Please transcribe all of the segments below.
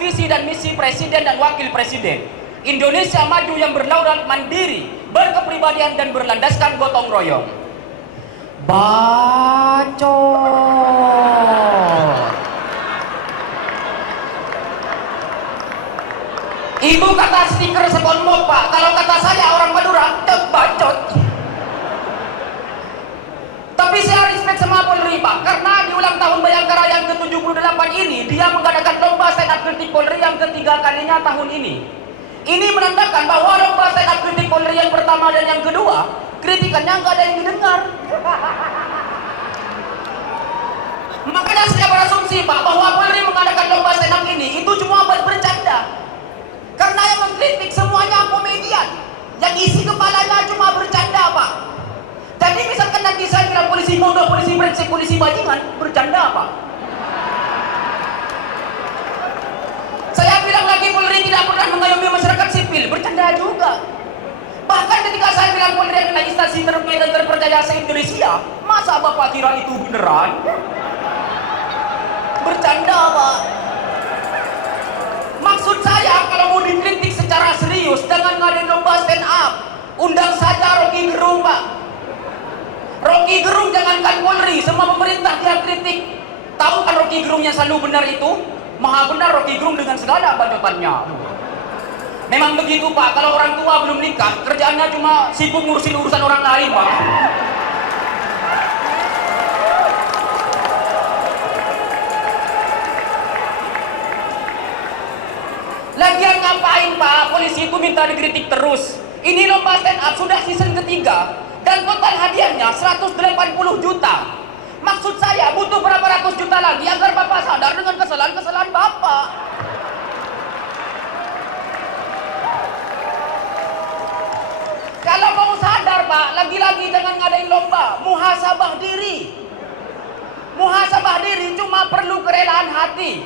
visi dan misi Presiden dan Wakil Presiden. Indonesia maju yang berdaulat mandiri, berkepribadian dan berlandaskan gotong royong. Bacot. Ibu kata stiker SpongeBob, Pak. Kalau kata saya orang Madura, bacot. Tapi saya respect sama Polri, Pak, karena di ulang tahun Bayangkara yang ke-78 ini dia mengadakan lomba stand up kritik Polri yang ketiga kalinya tahun ini. Ini menandakan bahwa lomba stand up kritik Polri yang pertama dan yang kedua, kritikannya nggak ada yang didengar. Makanya saya berasumsi, Pak, bahwa Polri mengadakan lomba stand up ini itu cuma buat bercanda. Karena yang mengkritik semuanya komedian, yang isi kepalanya cuma bercanda, Pak. Jadi misalkan nanti saya bilang polisi bodoh, polisi brengsek, polisi bajingan, bercanda, Pak. Saya bilang lagi Polri tidak pernah mengayomi masyarakat sipil, bercanda juga. Bahkan ketika saya bilang Polri adalah instansi terbaik dan terpercaya se-Indonesia, masa Bapak kira itu beneran? Bercanda, Pak. Maksud saya kalau mau dikritik secara serius, jangan ngadain lomba stand up. Undang saja Rocky Gerung, Pak. Rocky Gerung jangankan Polri, semua pemerintah dia kritik. Tahu kan Rocky Gerung yang selalu benar itu? Maha benar Rocky Gerung dengan segala bacotannya. Memang begitu, Pak, kalau orang tua belum nikah, kerjaannya cuma sibuk ngurusin urusan orang lain, Pak. Lagian ngapain, Pak? Polisi itu minta dikritik terus. Ini lomba stand up sudah season ketiga. Dan total hadiahnya 180 juta. Maksud saya butuh berapa ratus juta lagi agar Bapak sadar dengan kesalahan-kesalahan Bapak. Kalau mau sadar, Pak, lagi-lagi jangan ngadain lomba. Muhasabah diri. Muhasabah diri cuma perlu kerelaan hati.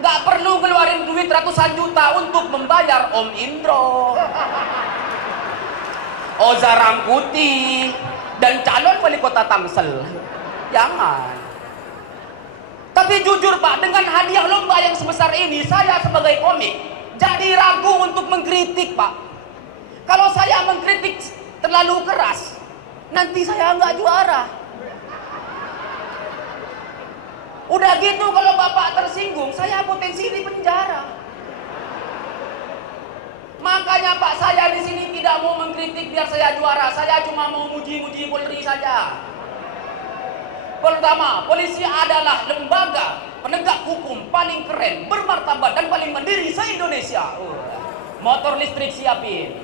Nggak perlu ngeluarin duit ratusan juta untuk membayar Om Indro, Oza Rangkuti, dan calon wali kota Tangsel. Jangan. Tapi jujur, Pak, dengan hadiah lomba yang sebesar ini, saya sebagai komik jadi ragu untuk mengkritik, Pak. Kalau saya mengkritik terlalu keras, nanti saya nggak juara. Udah gitu kalau Bapak tersinggung, saya potensi di penjara. Makanya, Pak, saya di sini tidak mau mengkritik biar saya juara. Saya cuma mau muji-muji Polri saja. Pertama, polisi adalah lembaga penegak hukum paling keren, bermartabat dan paling mandiri se-Indonesia. Motor listrik siapin.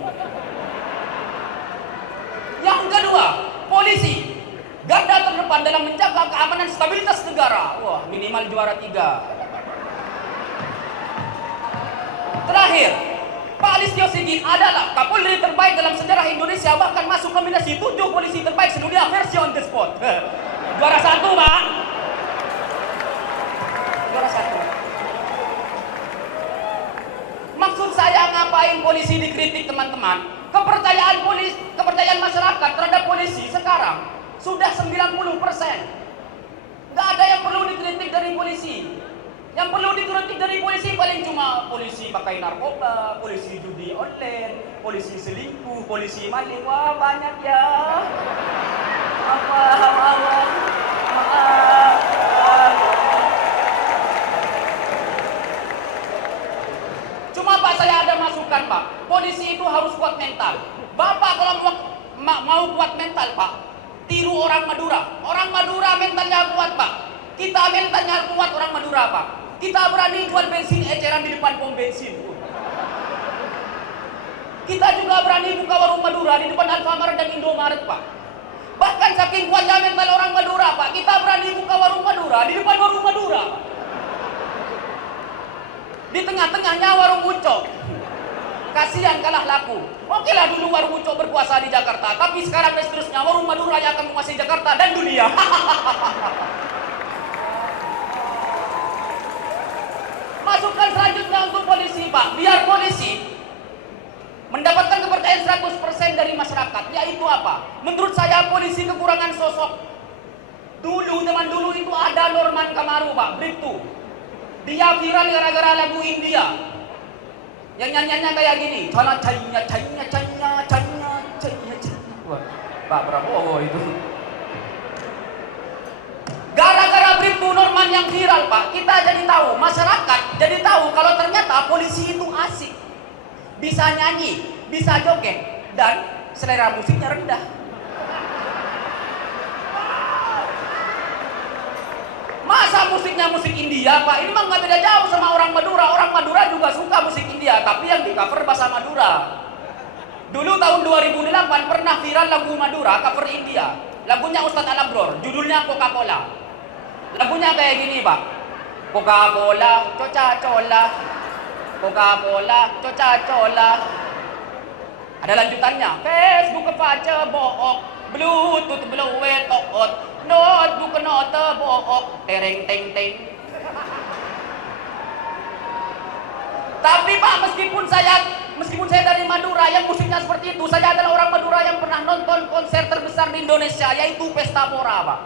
Yang kedua, polisi garda terdepan dalam menjaga keamanan stabilitas negara. Wah, minimal juara 3. Terakhir, Pak Listio Sigit adalah Kapolri terbaik dalam sejarah Indonesia, bahkan masuk nominasi 7 polisi terbaik sedunia versi on the spot. Juara 1, Pak. Juara 1. Maksud saya ngapain polisi dikritik, teman-teman? Kepercayaan masyarakat terhadap polisi sekarang sudah 90%. Nggak ada yang perlu dikritik dari polisi. Yang perlu dikritik dari polisi paling cuma polisi pakai narkoba, polisi judi online, polisi selingkuh, polisi maling. Wah, banyak ya. Maaf. Cuma, Pak, saya ada masukan, Pak. Polisi itu harus kuat mental. Bapak kalau mau kuat mental, Pak, tiru orang Madura. Orang Madura mentalnya kuat, Pak. Kita mentalnya kuat orang Madura, Pak. Kita berani jual bensin eceran di depan pom bensin. Kita juga berani buka warung Madura di depan Alfamart dan Indomaret, Pak. Bahkan saking kuatnya mental orang Madura, Pak, kita berani buka warung Madura di depan warung Madura, Pak. Di tengah-tengahnya warung Ucok. Kasihan kalah laku. Oke lah dulu warung Ucok berkuasa di Jakarta, tapi sekarang dan seterusnya warung Madura yang akan menguasai Jakarta dan dunia. Masukan selanjutnya untuk polisi, Pak. Biar polisi mendapatkan kepercayaan 100% dari masyarakat, yaitu apa? Menurut saya polisi kekurangan sosok. Zaman dulu itu ada Norman Kamaru, Pak, Bribtu. Dia viral gara-gara lagu India. Yang nyanyiannya kayak gini. Cana cainya cainya cainya cainya cainya cainya. Wah, Pak Prabowo itu. Gara-gara Bribtu Norman yang viral, Pak, kita jadi tahu, masyarakat jadi tahu kalau ternyata polisi itu asik. Bisa nyanyi, bisa joget, dan selera musiknya rendah. Masa musiknya musik India, Pak? Ini mah nggak beda jauh sama orang Madura. Orang Madura juga suka musik India, tapi yang di cover bahasa Madura. Dulu tahun 2008 pernah viral lagu Madura, cover India. Lagunya Ustadz Al-Abror, judulnya Coca-Cola. Lagunya kayak gini, Pak. Coca-Cola, Coca-Cola, Coca-Cola, Coca-Cola. Ada lanjutannya. Facebook kepaca book, Bluetooth blowe toot, notebook note book, tereng teng teng. Tapi Pak, meskipun saya dari Madura yang musiknya seperti itu, saya adalah orang Madura yang pernah nonton konser terbesar di Indonesia, yaitu Pesta Pora, Pak.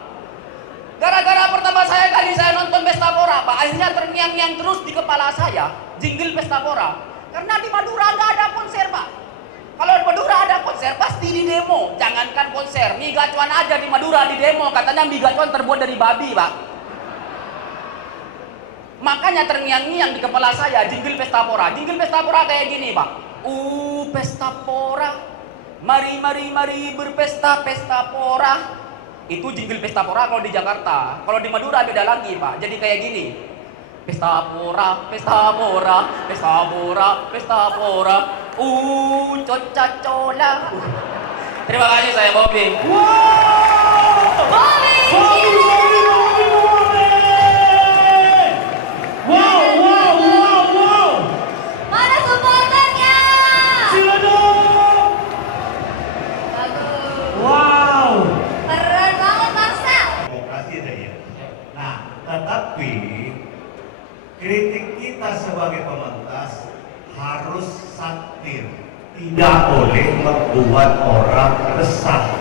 Gara-gara pertama kali saya nonton Pesta Pora, Pak, akhirnya terngiang-ngiang terus di kepala saya jingle Pesta Pora. Karena di Madura nggak ada konser, Pak. Kalau di Madura ada konser, pasti di demo. Jangankan konser, mie gacuan aja di Madura di demo. Katanya mie gacuan terbuat dari babi, Pak. Makanya terngiang-ngiang di kepala saya jingle Pesta Pora. Jingle Pesta Pora kayak gini, Pak. Pesta Pora, mari mari mari berpesta pesta pora. Itu jingle Pesta Pora kalau di Jakarta. Kalau di Madura beda lagi, Pak. Jadi kayak gini. Pesta Pora, Pesta Pora, Pesta Pora, Pesta Pora. Coca-Cola. Terima kasih, saya Bobby. Wow! Bobby! Wow! Mana supporternya? Sila dong! Bagus. Wow! Keren banget, Marcel. Demokrasi deh ya. Nah, tetapi kritik kita sebagai pemantas harus satir, tidak boleh membuat orang resah.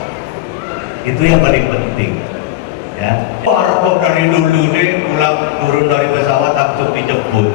Itu yang paling penting. Ya. Harap dari dulu nih pulang turun dari pesawat langsung dijemput.